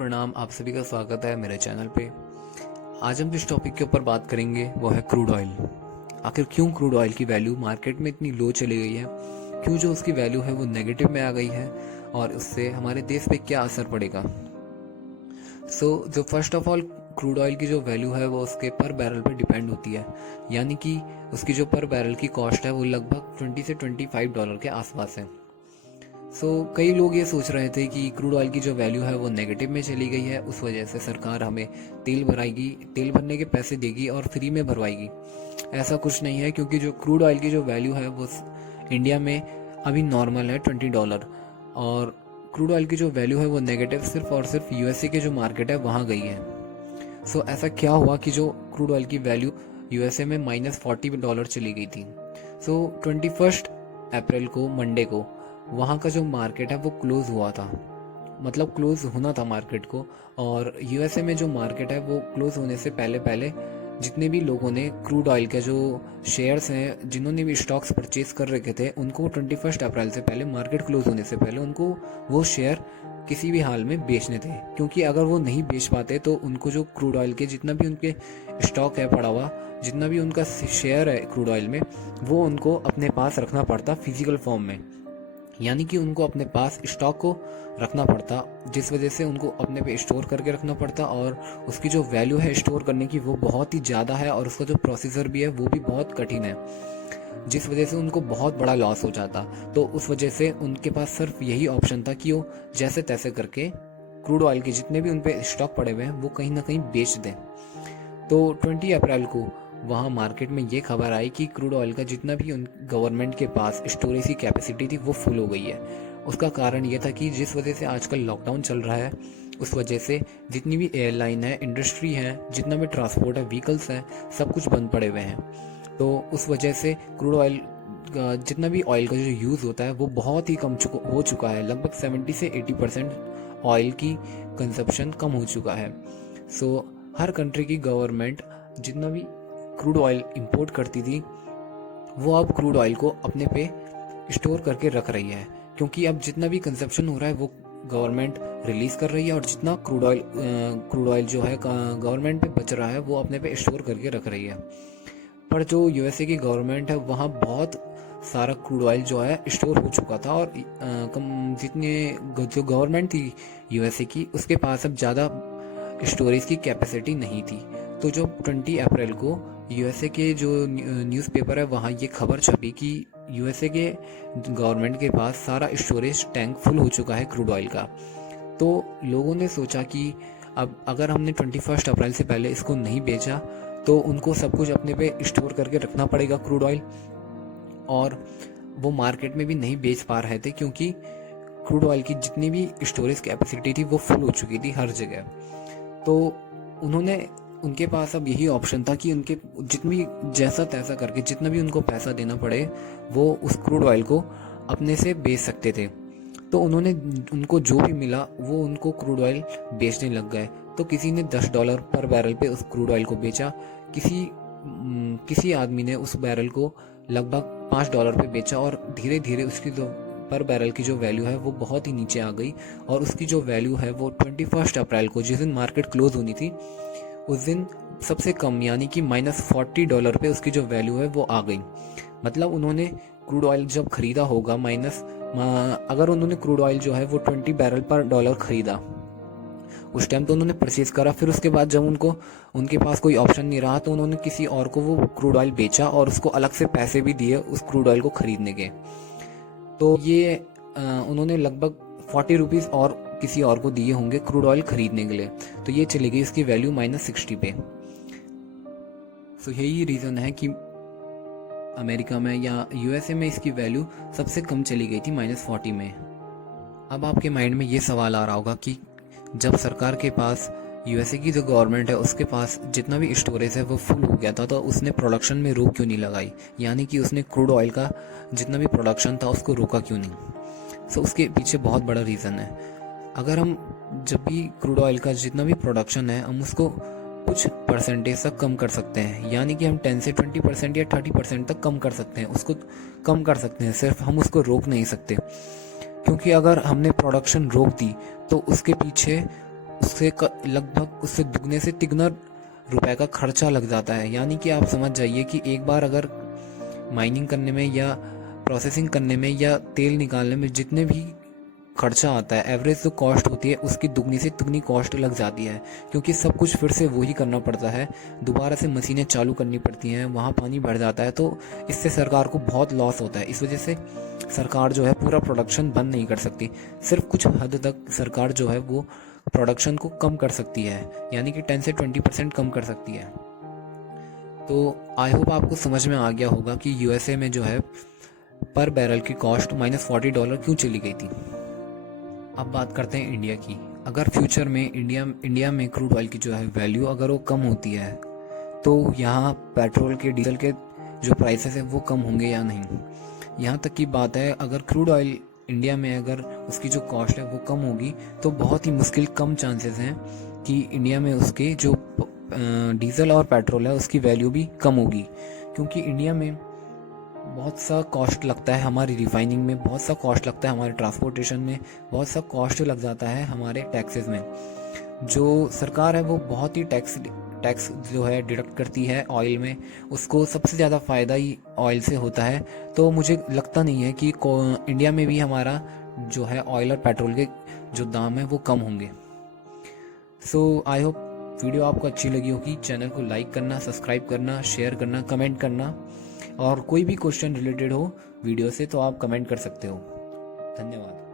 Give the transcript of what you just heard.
प्रणाम, आप सभी का स्वागत है मेरे चैनल पे। आज हम जिस टॉपिक के ऊपर बात करेंगे वो है क्रूड ऑयल। आखिर क्यों क्रूड ऑयल की वैल्यू मार्केट में इतनी लो चली गई है, क्यों जो उसकी वैल्यू है वो नेगेटिव में आ गई है और उससे हमारे देश पे क्या असर पड़ेगा। जो first of all crude oil की जो वैल्यू है वो उसके पर बैरल पे डिपेंड होती है, यानी कि उसकी जो पर बैरल की कॉस्ट है वो लगभग 20 से $25 के आसपास है। कई लोग ये सोच रहे थे कि क्रूड ऑयल की जो वैल्यू है वो नेगेटिव में चली गई है, उस वजह से सरकार हमें तेल भरने के पैसे देगी और फ्री में भरवाएगी। ऐसा कुछ नहीं है, क्योंकि जो क्रूड ऑयल की जो वैल्यू है वो इंडिया में अभी नॉर्मल है $20, और क्रूड ऑयल की जो वैल्यू है वो नेगेटिव सिर्फ और सिर्फ यूएसए के जो मार्केट है वहाँ गई है। ऐसा क्या हुआ कि जो क्रूड ऑयल की वैल्यू यूएसए में -$40 चली गई थी। 21 अप्रैल को, मंडे को, वहाँ का जो मार्केट है वो क्लोज हुआ था, मतलब क्लोज होना था मार्केट को। और यूएसए में जो मार्केट है वो क्लोज होने से पहले पहले जितने भी लोगों ने क्रूड ऑयल के जो शेयर्स हैं, जिन्होंने भी स्टॉक्स परचेज कर रखे थे, उनको 21 अप्रैल से पहले, मार्केट क्लोज होने से पहले, उनको वो शेयर किसी भी हाल में बेचने थे। क्योंकि अगर वो नहीं बेच पाते तो उनको जो क्रूड ऑयल के जितना भी उनके स्टॉक है पड़ा हुआ, जितना भी उनका शेयर है क्रूड ऑयल में, वो उनको अपने पास रखना पड़ता फिजिकल फॉर्म में, यानी कि उनको अपने पास स्टॉक को रखना पड़ता, जिस वजह से उनको अपने पे स्टोर करके रखना पड़ता। और उसकी जो वैल्यू है स्टोर करने की वो बहुत ही ज़्यादा है, और उसका जो प्रोसीजर भी है वो भी बहुत कठिन है, जिस वजह से उनको बहुत बड़ा लॉस हो जाता। तो उस वजह से उनके पास सिर्फ यही ऑप्शन था कि वो जैसे तैसे करके क्रूड ऑयल के जितने भी उन पे स्टॉक पड़े हुए हैं वो कहीं ना कहीं बेच दें। तो 20 अप्रैल को वहाँ मार्केट में ये खबर आई कि क्रूड ऑयल का जितना भी उन गवर्नमेंट के पास स्टोरेज की कैपेसिटी थी वो फुल हो गई है। उसका कारण ये था कि जिस वजह से आजकल लॉकडाउन चल रहा है, उस वजह से जितनी भी एयरलाइन है, इंडस्ट्री है, जितना भी ट्रांसपोर्ट है, व्हीकल्स हैं, सब कुछ बंद पड़े हुए हैं। तो उस वजह से क्रूड ऑयल का जितना भी ऑयल का जो यूज़ होता है वो बहुत ही कम हो चुका है। लगभग 70 से 80% ऑयल की कंजप्शन कम हो चुका है। हर कंट्री की गवर्नमेंट जितना भी क्रूड ऑयल इंपोर्ट करती थी वो अब क्रूड ऑयल को अपने पे स्टोर करके रख रही है, क्योंकि अब जितना भी कंजप्शन हो रहा है वो गवर्नमेंट रिलीज कर रही है, और जितना क्रूड ऑयल जो है गवर्नमेंट पे बच रहा है वो अपने पे स्टोर करके रख रही है। पर जो यूएसए की गवर्नमेंट है वहाँ बहुत सारा क्रूड ऑयल जो है स्टोर हो चुका था, और जो गवर्नमेंट थी यूएसए की, उसके पास अब ज़्यादा स्टोरेज की कैपेसिटी नहीं थी। तो जो 20 अप्रैल को यूएसए के जो न्यूज़पेपर है वहाँ ये खबर छपी कि यूएसए के गवर्नमेंट के पास सारा स्टोरेज टैंक फुल हो चुका है क्रूड ऑयल का। तो लोगों ने सोचा कि अब अगर हमने 21 अप्रैल से पहले इसको नहीं बेचा तो उनको सब कुछ अपने पे स्टोर करके रखना पड़ेगा क्रूड ऑयल, और वो मार्केट में भी नहीं बेच पा रहे थे, क्योंकि क्रूड ऑयल की जितनी भी स्टोरेज कैपेसिटी थी वो फुल हो चुकी थी हर जगह। तो उनके पास अब यही ऑप्शन था कि उनके जितनी जैसा तैसा करके जितना भी उनको पैसा देना पड़े वो उस क्रूड ऑयल को अपने से बेच सकते थे। तो उनको जो भी मिला वो उनको क्रूड ऑयल बेचने लग गए। तो किसी ने $10 पर बैरल पे उस क्रूड ऑयल को बेचा, किसी आदमी ने उस बैरल को लगभग $5 पे बेचा, और धीरे धीरे उसकी जो पर बैरल की जो वैल्यू है वो बहुत ही नीचे आ गई, और उसकी जो वैल्यू है वो 21 अप्रैल को, जिस दिन मार्केट क्लोज होनी थी, उस दिन सबसे कम, यानी कि -$40 पे उसकी जो वैल्यू है वो आ गई। मतलब उन्होंने क्रूड ऑयल जब खरीदा होगा अगर उन्होंने क्रूड ऑयल जो है वो 20 बैरल पर डॉलर खरीदा उस टाइम, तो उन्होंने परचेज करा। फिर उसके बाद जब उनके पास कोई ऑप्शन नहीं रहा तो उन्होंने किसी और को वो क्रूड ऑयल बेचा, और उसको अलग से पैसे भी दिए उस क्रूड ऑयल को खरीदने के। तो ये उन्होंने लगभग ₹40 और किसी और को दिए होंगे क्रूड ऑयल खरीदने के लिए। तो ये चली गई इसकी वैल्यू -60 पे। यही रीज़न है कि अमेरिका में या यूएसए में इसकी वैल्यू सबसे कम चली गई थी, -40 में। अब आपके माइंड में ये सवाल आ रहा होगा कि जब सरकार के पास, यूएसए की जो गवर्नमेंट है उसके पास जितना भी स्टोरेज है वो फुल हो गया था, तो उसने प्रोडक्शन में रोक क्यों नहीं लगाई, यानी कि उसने क्रूड ऑयल का जितना भी प्रोडक्शन था उसको रोका क्यों नहीं। उसके पीछे बहुत बड़ा रीज़न है। अगर हम जब भी क्रूड ऑयल का जितना भी प्रोडक्शन है हम उसको कुछ परसेंटेज तक कम कर सकते हैं, यानी कि हम 10 से 20% या 30% तक कम कर सकते हैं, उसको कम कर सकते हैं, सिर्फ हम उसको रोक नहीं सकते। क्योंकि अगर हमने प्रोडक्शन रोक दी तो उसके पीछे लगभग उससे दुगने से तिगुना रुपए का खर्चा लग जाता है। यानी कि आप समझ जाइए कि एक बार अगर माइनिंग करने में या प्रोसेसिंग करने में या तेल निकालने में जितने भी खर्चा आता है, एवरेज जो कॉस्ट होती है उसकी दुगनी से तिगुनी कॉस्ट लग जाती है, क्योंकि सब कुछ फिर से वही करना पड़ता है, दोबारा से मशीनें चालू करनी पड़ती हैं, वहाँ पानी भर जाता है। तो इससे सरकार को बहुत लॉस होता है। इस वजह से सरकार जो है पूरा प्रोडक्शन बंद नहीं कर सकती, सिर्फ कुछ हद तक सरकार जो है वो प्रोडक्शन को कम कर सकती है, यानी कि 10 से 20% कम कर सकती है। तो आई होप आपको समझ में आ गया होगा कि यूएसए में जो है पर बैरल की कॉस्ट -$40 क्यों चली गई थी। अब बात करते हैं इंडिया की। अगर फ्यूचर में इंडिया में क्रूड ऑयल की जो है वैल्यू अगर वो कम होती है तो यहाँ पेट्रोल के, डीजल के जो प्राइसेस है वो कम होंगे या नहीं। यहाँ तक की बात है, अगर क्रूड ऑयल इंडिया में अगर उसकी जो कॉस्ट है वो कम होगी तो बहुत ही मुश्किल, कम चांसेस हैं कि इंडिया में उसके जो डीजल और पेट्रोल है उसकी वैल्यू भी कम होगी, क्योंकि इंडिया में बहुत सा कॉस्ट लगता है, हमारी रिफाइनिंग में बहुत सा कॉस्ट लगता है, हमारे ट्रांसपोर्टेशन में बहुत सा कॉस्ट लग जाता है, हमारे टैक्सेस में। जो सरकार है वो बहुत ही टैक्स जो है डिडक्ट करती है ऑयल में, उसको सबसे ज़्यादा फ़ायदा ही ऑयल से होता है। तो मुझे लगता नहीं है कि इंडिया में भी हमारा जो है ऑयल और पेट्रोल के जो दाम है वो कम होंगे। सो आई होप वीडियो आपको अच्छी लगी होगी। चैनल को लाइक करना, सब्सक्राइब करना, शेयर करना, कमेंट करना, और कोई भी क्वेश्चन रिलेटेड हो वीडियो से तो आप कमेंट कर सकते हो। धन्यवाद।